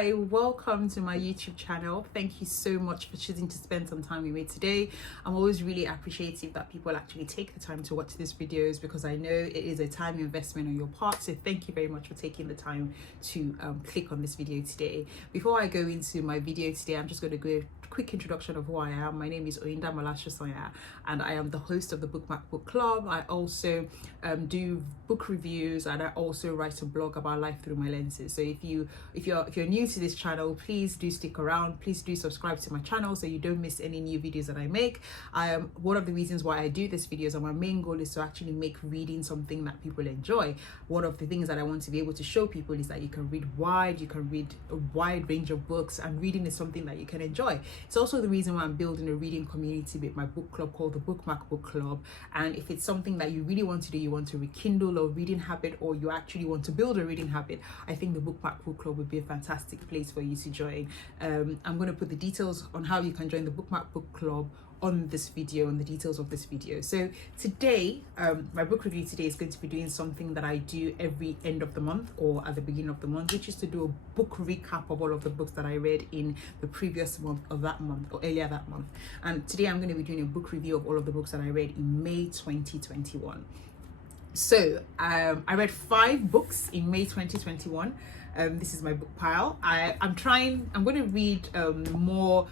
Hi, welcome to my YouTube channel. Thank you so much for choosing to spend some time with me today. I'm always really appreciative that people actually take the time to watch these videos because I know it is a time investment on your part. So thank you very much for taking the time to click on this video today. Before I go into my video today, I'm just going to go quick introduction of who I am. My name is Oyinda Malashosoya and I am the host of the Bookmark Book Club. I also do book reviews and I also write a blog about life through my lenses. So if you're new to this channel, please do stick around. Please do subscribe to my channel so you don't miss any new videos that I make. One of the reasons why I do this videos and my main goal is to actually make reading something that people enjoy. One of the things that I want to be able to show people is that you can read a wide range of books, and reading is something that you can enjoy. It's also the reason why I'm building a reading community with my book club called the Bookmark Book Club. And if it's something that you really want to do, you want to rekindle a reading habit, or you actually want to build a reading habit, I think the Bookmark Book Club would be a fantastic place for you to join. I'm going to put the details on how you can join the Bookmark Book Club on this video, on the details of this video. So today, my book review today is going to be doing something that I do every end of the month or at the beginning of the month, which is to do a book recap of all of the books that I read in the previous month of that month or earlier that month. And today I'm going to be doing a book review of all of the books that I read in May 2021. So I read 5 books in May 2021. This is my book pile. I'm going to read more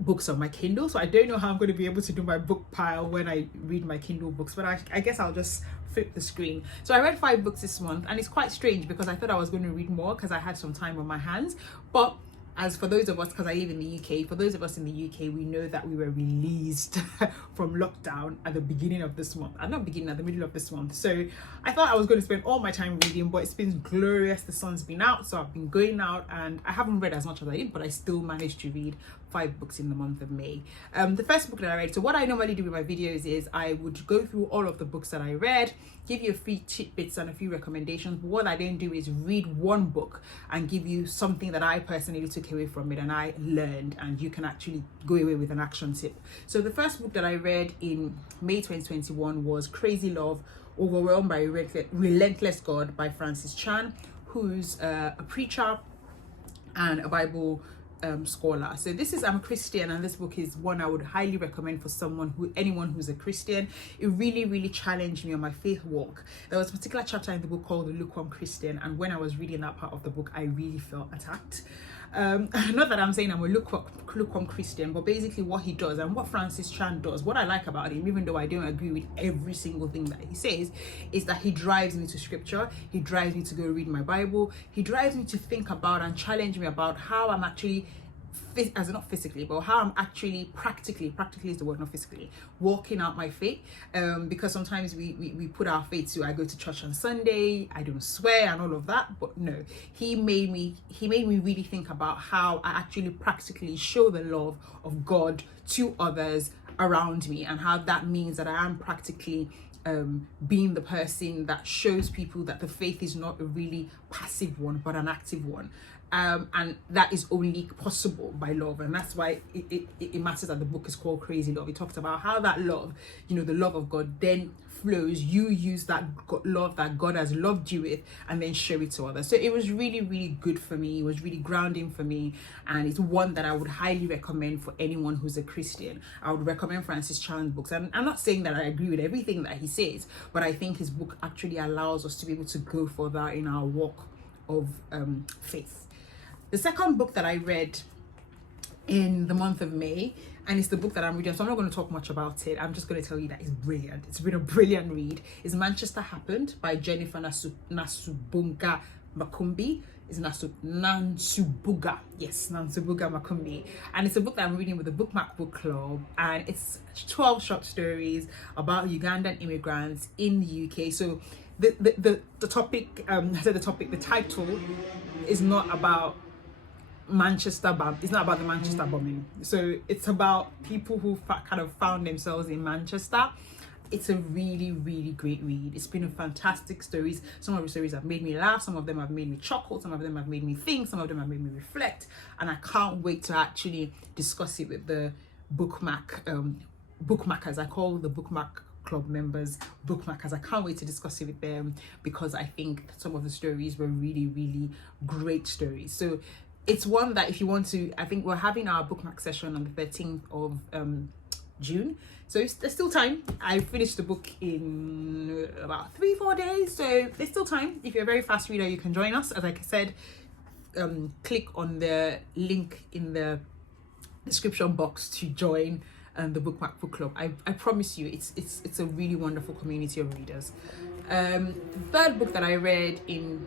books on my Kindle, so I don't know how I'm going to be able to do my book pile when I read my Kindle books, but I guess I'll just flip the screen. So I read 5 books this month, and it's quite strange because I thought I was going to read more because I had some time on my hands. But as for those of us, because I live in the UK, for those of us in the UK, we know that we were released from lockdown at the beginning of this month. At the middle of this month. So I thought I was going to spend all my time reading, but it's been glorious. The sun's been out, so I've been going out, and I haven't read as much as I did, but I still managed to read 5 books in the month of May. The first book that I read, so what I normally do with my videos is I would go through all of the books that I read, give you a few tidbits and a few recommendations. But what I then do is read one book and give you something that I personally took away from it and I learned, and you can actually go away with an action tip. So the first book that I read in May 2021 was Crazy Love, Overwhelmed by Relentless God by Francis Chan, who's a preacher and a Bible scholar. So I'm a Christian, and this book is one I would highly recommend for anyone who's a Christian. It really challenged me on my faith walk. There was a particular chapter in the book called The Lukewarm Christian, and when I was reading that part of the book, I really felt attacked. Not that I'm saying I'm a lukewarm Christian, but basically what he does and what Francis Chan does, what I like about him, even though I don't agree with every single thing that he says, is that he drives me to scripture. He drives me to go read my Bible. He drives me to think about and challenge me about how I'm actually, not physically, but how I'm actually practically is the word, not physically, walking out my faith. Because sometimes we put our faith to, I go to church on Sunday, I don't swear and all of that, but no, he made me really think about how I actually practically show the love of God to others around me, and how that means that I am practically being the person that shows people that the faith is not a really passive one but an active one. And that is only possible by love, and that's why it matters that the book is called Crazy Love. It talks about how that love, the love of God then flows. You use that love that God has loved you with and then show it to others. So it was really good for me. It was really grounding for me, and it's one that I would highly recommend for anyone who's a Christian. I would recommend Francis Chan's books, and I'm not saying that I agree with everything that he says, but I think his book actually allows us to be able to go further in our walk of faith. The second book that I read in the month of May, and it's the book that I'm reading, so I'm not going to talk much about it. I'm just going to tell you that it's brilliant. It's been a brilliant read. It's Manchester Happened by Jennifer Nasubunga Makumbi. It's Nansubuga. Yes, Nansubuga Makumbi. And it's a book that I'm reading with the Bookmark Book Club. And it's 12 short stories about Ugandan immigrants in the UK. So the topic, the title is not about it's not about the Manchester bombing. So it's about people who kind of found themselves in Manchester. It's a really great read. It's been a fantastic stories. Some of the stories have made me laugh, some of them have made me chuckle, some of them have made me think, some of them have made me reflect, and I can't wait to actually discuss it with the bookmarkers. I call the Bookmark Club members bookmarkers. I can't wait to discuss it with them because I think some of the stories were really great stories. So it's one that if you want to, I think we're having our bookmark session on the 13th of June, so there's still time. I finished the book in about 3-4 days, so there's still time. If you're a very fast reader, you can join us. As like I said, click on the link in the description box to join the Bookmark Book Club. I promise you, it's a really wonderful community of readers. The third book that I read in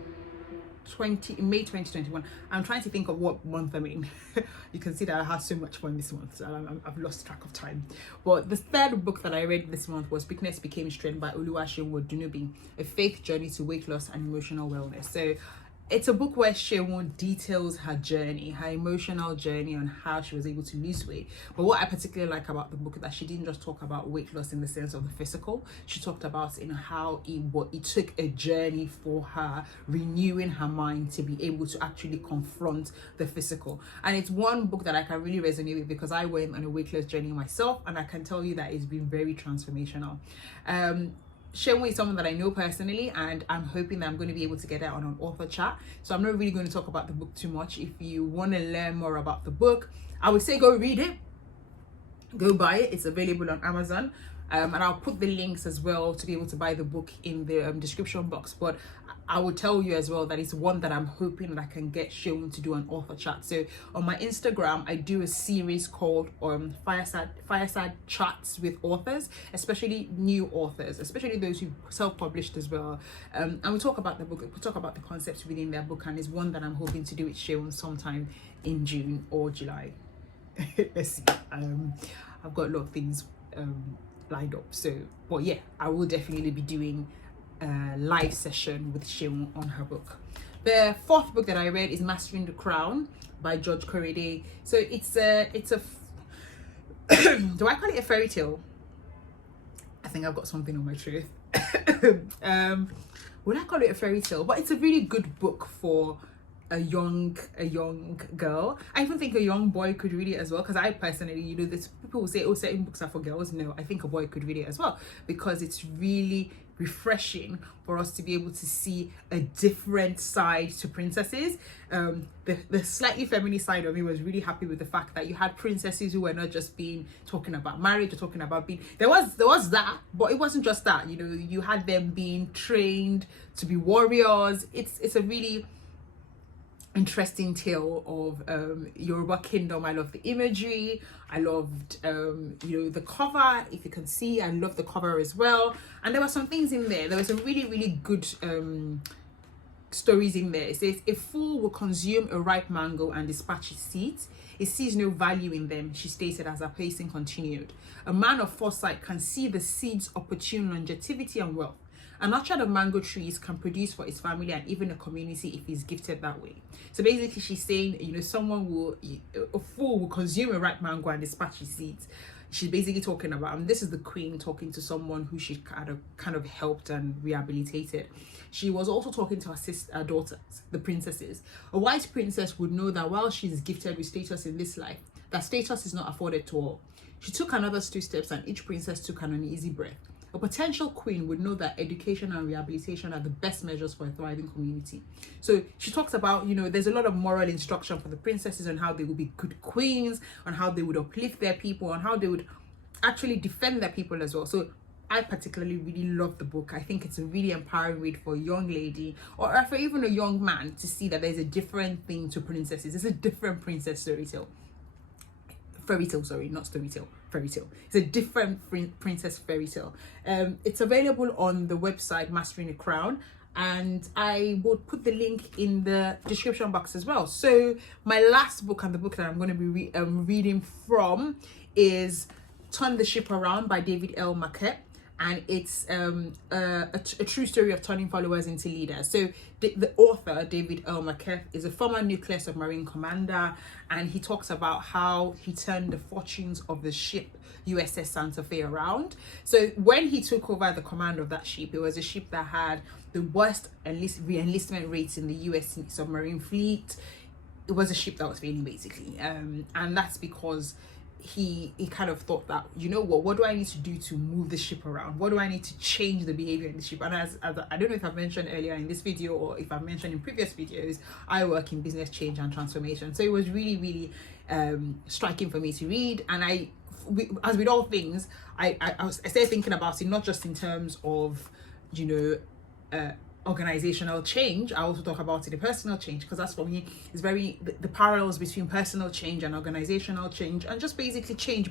May 2021. I'm trying to think of what month I'm in. You can see that I had so much fun this month, so I've lost track of time. But the third book that I read this month was Weakness Became Strength by Oluwaseun Dunubi, a faith journey to weight loss and emotional wellness. So it's a book where Seun details her journey, her emotional journey on how she was able to lose weight. But what I particularly like about the book is that she didn't just talk about weight loss in the sense of the physical. She talked about how it took a journey for her, renewing her mind to be able to actually confront the physical. And it's one book that I can really resonate with because I went on a weight loss journey myself, and I can tell you that it's been very transformational. Seun is someone that I know personally, and I'm hoping that I'm going to be able to get that on an author chat. So I'm not really going to talk about the book too much. If you want to learn more about the book, I would say go read it, go buy it. It's available on Amazon, and I'll put the links as well to be able to buy the book in the description box. But I will tell you as well that it's one that I'm hoping that I can get Seun to do an author chat. So on my Instagram, I do a series called Fireside Chats with authors, especially new authors, especially those who self-published as well. And we talk about the book, we talk about the concepts within their book, and it's one that I'm hoping to do with Seun sometime in June or July. Let's see. I've got a lot of things lined up. So, but yeah, I will definitely be doing a live session with Seun on her book. The fourth book that I read is Mastering the Crown by George Korede. So it's a do I call it a fairy tale? I think I've got something on my truth. Would I call it a fairy tale? But it's a really good book for a young girl. I even think a young boy could read it as well, because I personally, there's people who say, oh, certain books are for girls. No, I think a boy could read it as well, because it's really refreshing for us to be able to see a different side to princesses. The slightly feminine side of me was really happy with the fact that you had princesses who were not just talking about marriage or talking about being, there was that, but it wasn't just that. You had them being trained to be warriors. It's a really interesting tale of Yoruba kingdom. I love the imagery. I loved the cover. If you can see, I love the cover as well. And there were some things in there. There were some really, really good stories in there. It says, a fool will consume a ripe mango and dispatch its seeds. It sees no value in them, she stated as her pacing continued. A man of foresight can see the seed's opportune longevity and wealth. An orchard of mango trees can produce for its family and even a community if he's gifted that way. So basically she's saying, a fool will consume a ripe mango and dispatch his seeds. She's basically talking about, and this is the queen talking to someone who she kind of helped and rehabilitated. She was also talking to her daughters, the princesses. A wise princess would know that while she's gifted with status in this life, that status is not afforded to all. She took another 2 steps and each princess took an uneasy breath. A potential queen would know that education and rehabilitation are the best measures for a thriving community. So she talks about, there's a lot of moral instruction for the princesses on how they would be good queens, on how they would uplift their people, on how they would actually defend their people as well. So I particularly really love the book. I think it's a really empowering read for a young lady or for even a young man to see that there's a different thing to princesses. It's a different princess fairy tale, sorry, not story tale. Fairy tale. It's a different princess fairy tale. It's available on the website Mastering the Crown, and I will put the link in the description box as well. So my last book, and the book that I'm going to be reading from, is Turn the Ship Around by David L. Marquette. And it's a true story of turning followers into leaders. So the author, David L. Marquette, is a former nuclear submarine commander, and he talks about how he turned the fortunes of the ship USS Santa Fe around. So when he took over the command of that ship, it was a ship that had the worst re-enlistment rates in the US submarine fleet. It was a ship that was failing, basically, and that's because he kind of thought that, you know what do I need to do to move the ship around? What do I need to change the behavior in the ship? And as I don't know if I've mentioned earlier in this video or if I've mentioned in previous videos, I work in business change and transformation. So it was really, really striking for me to read. And as with all things, I started thinking about it not just in terms of, you know, organizational change. I also talk about it in personal change, because that's, for me, is very the parallels between personal change and organizational change, and just basically change,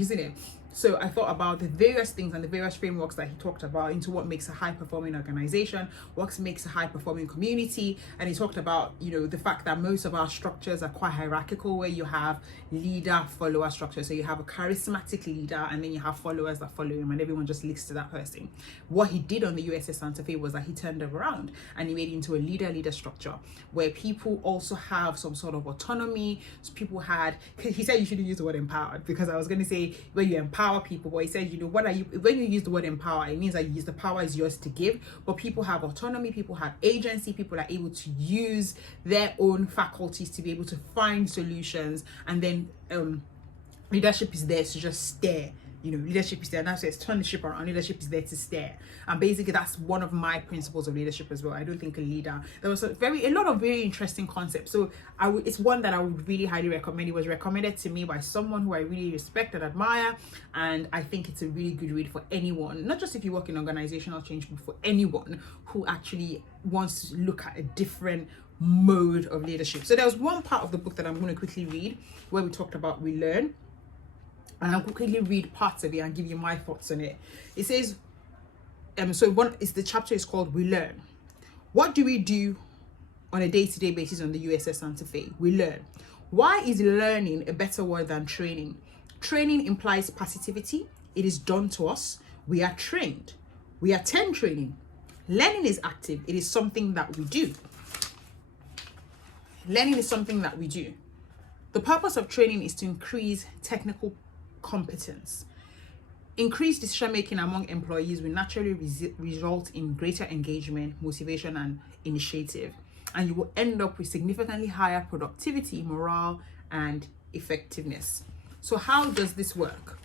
isn't it? So I thought about the various things and the various frameworks that he talked about into what makes a high-performing organization, what makes a high-performing community. And he talked about, you know, the fact that most of our structures are quite hierarchical, where you have leader-follower structure. So you have a charismatic leader, and then you have followers that follow him, and everyone just listens to that person. What he did on the USS Santa Fe was that he turned it around and he made it into a leader structure, where people also have some sort of autonomy. So people had, he said you shouldn't use the word empowered, because I was going to say when you empower people, but he said, you know, when you use the word empower, it means that you use the power is yours to give, but people have autonomy, people have agency, people are able to use their own faculties to be able to find solutions. And then leadership is there to just stare. You know, leadership is there, and that's it's turn the ship around. Leadership is there to stare, and basically that's one of my principles of leadership as well. I don't think a leader. There was a lot of very interesting concepts. So it's one that I would really highly recommend. It was recommended to me by someone who I really respect and admire, and I think it's a really good read for anyone, not just if you work in organizational change, but for anyone who actually wants to look at a different mode of leadership. So there was one part of the book that I'm going to quickly read where we talked about we learn. And I'll quickly read parts of it and give you my thoughts on it. It says, the chapter is called We Learn. What do we do on a day-to-day basis on the USS Santa Fe? We learn. Why is learning a better word than training? Training implies passivity. It is done to us. We are trained. We attend training. Learning is active. It is something that we do. Learning is something that we do. The purpose of training is to increase technical competence. Increased decision making among employees will naturally result in greater engagement, motivation, and initiative, and you will end up with significantly higher productivity, morale, and effectiveness. So how does this work?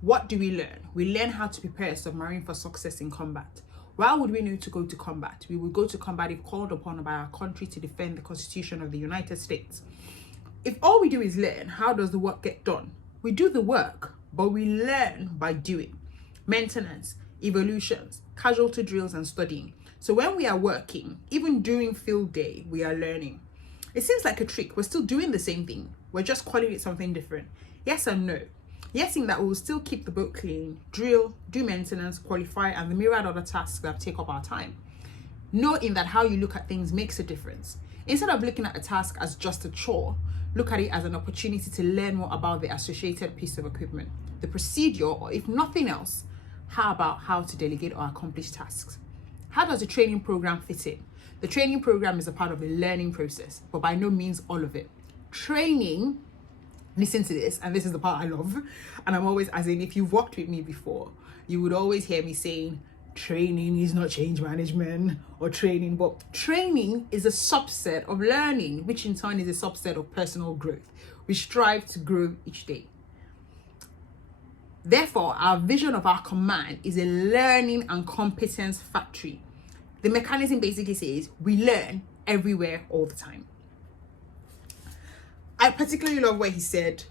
What do we learn? We learn how to prepare a submarine for success in combat. Why would we need to go to combat? We would go to combat if called upon by our country to defend the Constitution of the United States. If all we do is learn, how does the work get done? We do the work, but we learn by doing. Maintenance, evolutions, casualty drills, and studying. So when we are working, even during field day, we are learning. It seems like a trick. We're still doing the same thing. We're just calling it something different. Yes and no. Yes, in that we will still keep the boat clean, drill, do maintenance, qualify, and the myriad other tasks that take up our time. No, in that how you look at things makes a difference. Instead of looking at a task as just a chore, look at it as an opportunity to learn more about the associated piece of equipment, the procedure, or if nothing else, how about how to delegate or accomplish tasks? How does the training program fit in? The training program is a part of the learning process, but by no means all of it. Training, listen to this, and this is the part I love, and I'm always, as in, if you've worked with me before, you would always hear me saying, training is not change management or training, but training is a subset of learning, which in turn is a subset of personal growth. We strive to grow each day. Therefore, our vision of our command is a learning and competence factory. The mechanism basically says we learn everywhere all the time. I particularly love where he said,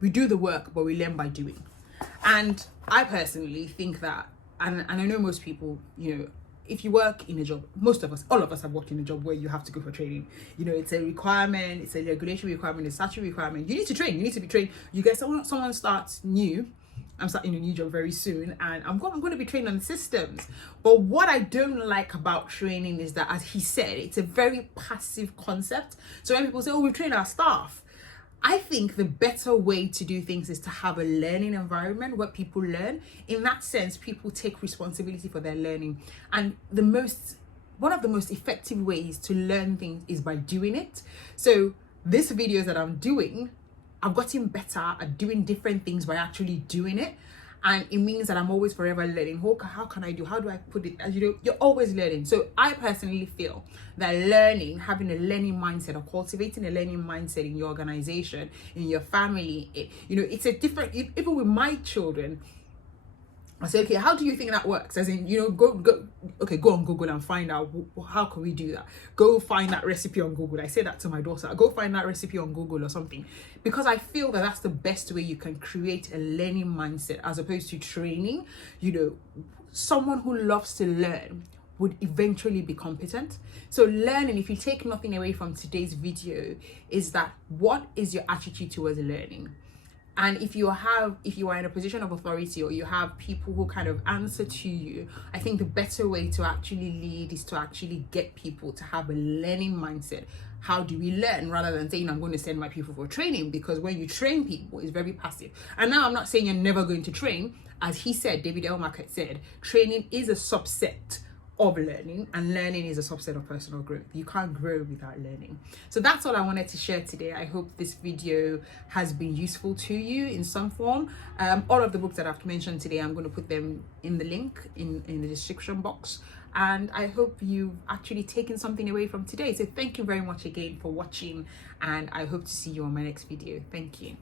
we do the work, but we learn by doing. And I personally think that, and I know most people, you know, if you work in a job, most of us, all of us have worked in a job where you have to go for training. You know, it's a requirement, it's a regulatory requirement, it's a statutory requirement. You need to train, you need to be trained. You get someone starts new, I'm starting a new job very soon, and I'm going to be trained on the systems. But what I don't like about training is that, as he said, it's a very passive concept. So when people say, oh, we train our staff, I think the better way to do things is to have a learning environment where people learn. In that sense, people take responsibility for their learning. And one of the most effective ways to learn things is by doing it. So these videos that I'm doing, I've gotten better at doing different things by actually doing it. and it means that I'm always forever learning. How can I do, how do I put it, as you know, you're always learning. So I personally feel that learning, having a learning mindset, or cultivating a learning mindset in your organization, in your family, it's a different, even with my children, I say, okay, how do you think that works? As in, go on Google and find out how can we do that. Go find that recipe on Google. I say that to my daughter. Go find that recipe on Google or something, because I feel that that's the best way you can create a learning mindset as opposed to training. Someone who loves to learn would eventually be competent. So learning, if you take nothing away from today's video, is that what is your attitude towards learning? And if you are in a position of authority, or you have people who kind of answer to you, I think the better way to actually lead is to actually get people to have a learning mindset. How do we learn, rather than saying, I'm going to send my people for training? Because when you train people, it's very passive. And now I'm not saying you're never going to train. As he said, David Elmarket said, training is a subset of learning, and learning is a subset of personal growth. You can't grow without learning. So that's all I wanted to share today. I hope this video has been useful to you in some form. All of the books that I've mentioned today, I'm going to put them in the link in the description box. And I hope you've actually taken something away from today. So thank you very much again for watching, and I hope to see you on my next video. Thank you.